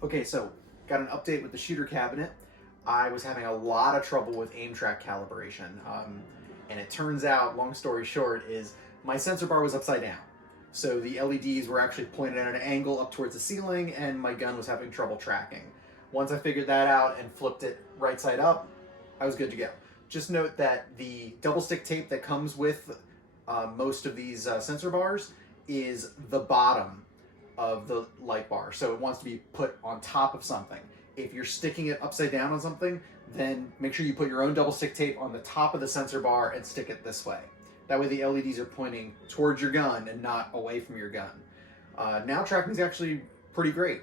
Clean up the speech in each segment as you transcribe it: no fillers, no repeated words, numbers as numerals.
Okay, so got an update with the shooter cabinet. I was having a lot of trouble with aim track calibration, and it turns out, long story short, is my sensor bar was upside down. So the LEDs were actually pointed at an angle up towards the ceiling, and my gun was having trouble tracking. Once I figured that out and flipped it right side up, I was good to go. Just note that the double stick tape that comes with most of these sensor bars is the bottom of the light bar, so it wants to be put on top of something. If you're sticking it upside down on something, then make sure you put your own double stick tape on the top of the sensor bar and stick it this way. That way the LEDs are pointing towards your gun and not away from your gun. Now tracking is actually pretty great.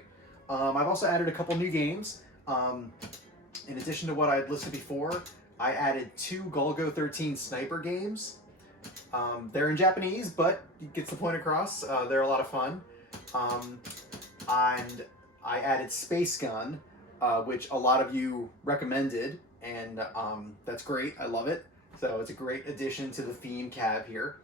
I've also added a couple new games. In addition to what I had listed before, I added 2 Golgo 13 sniper games. They're in Japanese, but it gets the point across. They're a lot of fun. And I added Space Gun, which a lot of you recommended, and that's great. I love it. So it's a great addition to the theme cab here.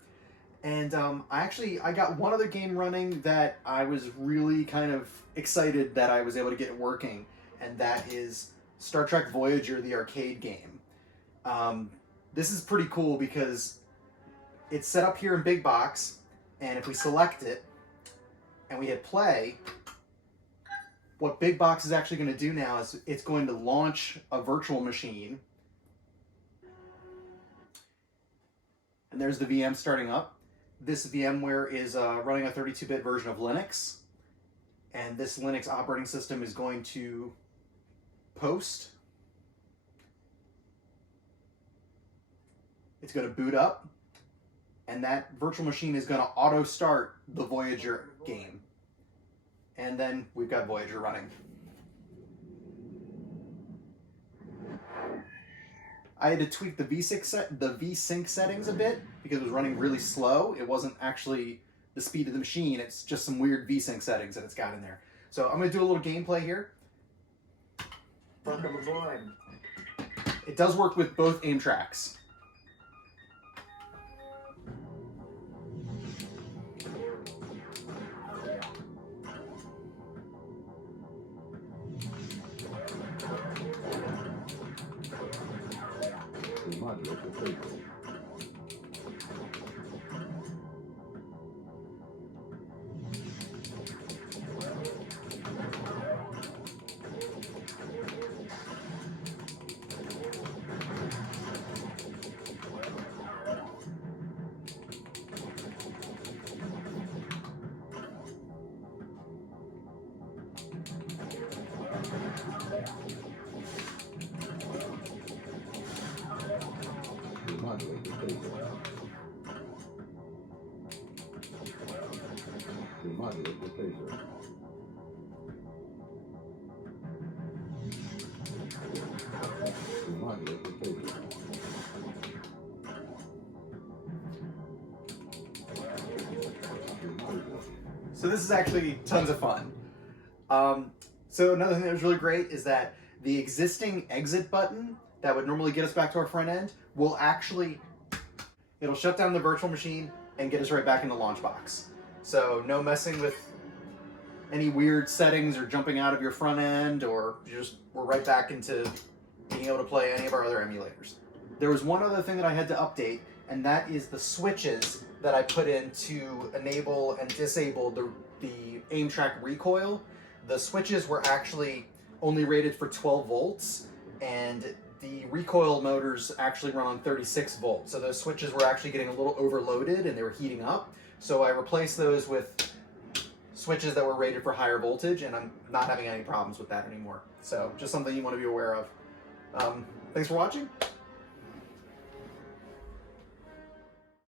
And I got one other game running that I was really kind of excited that I was able to get it working, and that is Star Trek Voyager, the arcade game. This is pretty cool because it's set up here in Big Box, and if we select it and we hit play, what Big Box is actually going to do now is it's going to launch a virtual machine. And there's the VM starting up. This VMware is running a 32-bit version of Linux. And this Linux operating system is going to post. It's going to boot up. And that virtual machine is going to auto start the Voyager game. And then we've got Voyager running. I had to tweak the VSync settings a bit because it was running really slow. It wasn't actually the speed of the machine. It's just some weird VSync settings that it's got in there. So I'm going to do a little gameplay here. Welcome aboard. It does work with both aim tracks. So this is actually tons of fun. So another thing that was really great is that the existing exit button that would normally get us back to our front end will actually, it'll shut down the virtual machine and get us right back in the launch box. So no messing with any weird settings or jumping out of your front end, or we're right back into being able to play any of our other emulators. There was one other thing that I had to update, and that is the switches that I put in to enable and disable the aim track recoil. The switches were actually only rated for 12 volts, and the recoil motors actually run on 36 volts. So those switches were actually getting a little overloaded and they were heating up. So I replaced those with switches that were rated for higher voltage, and I'm not having any problems with that anymore. So just something you want to be aware of. Thanks for watching.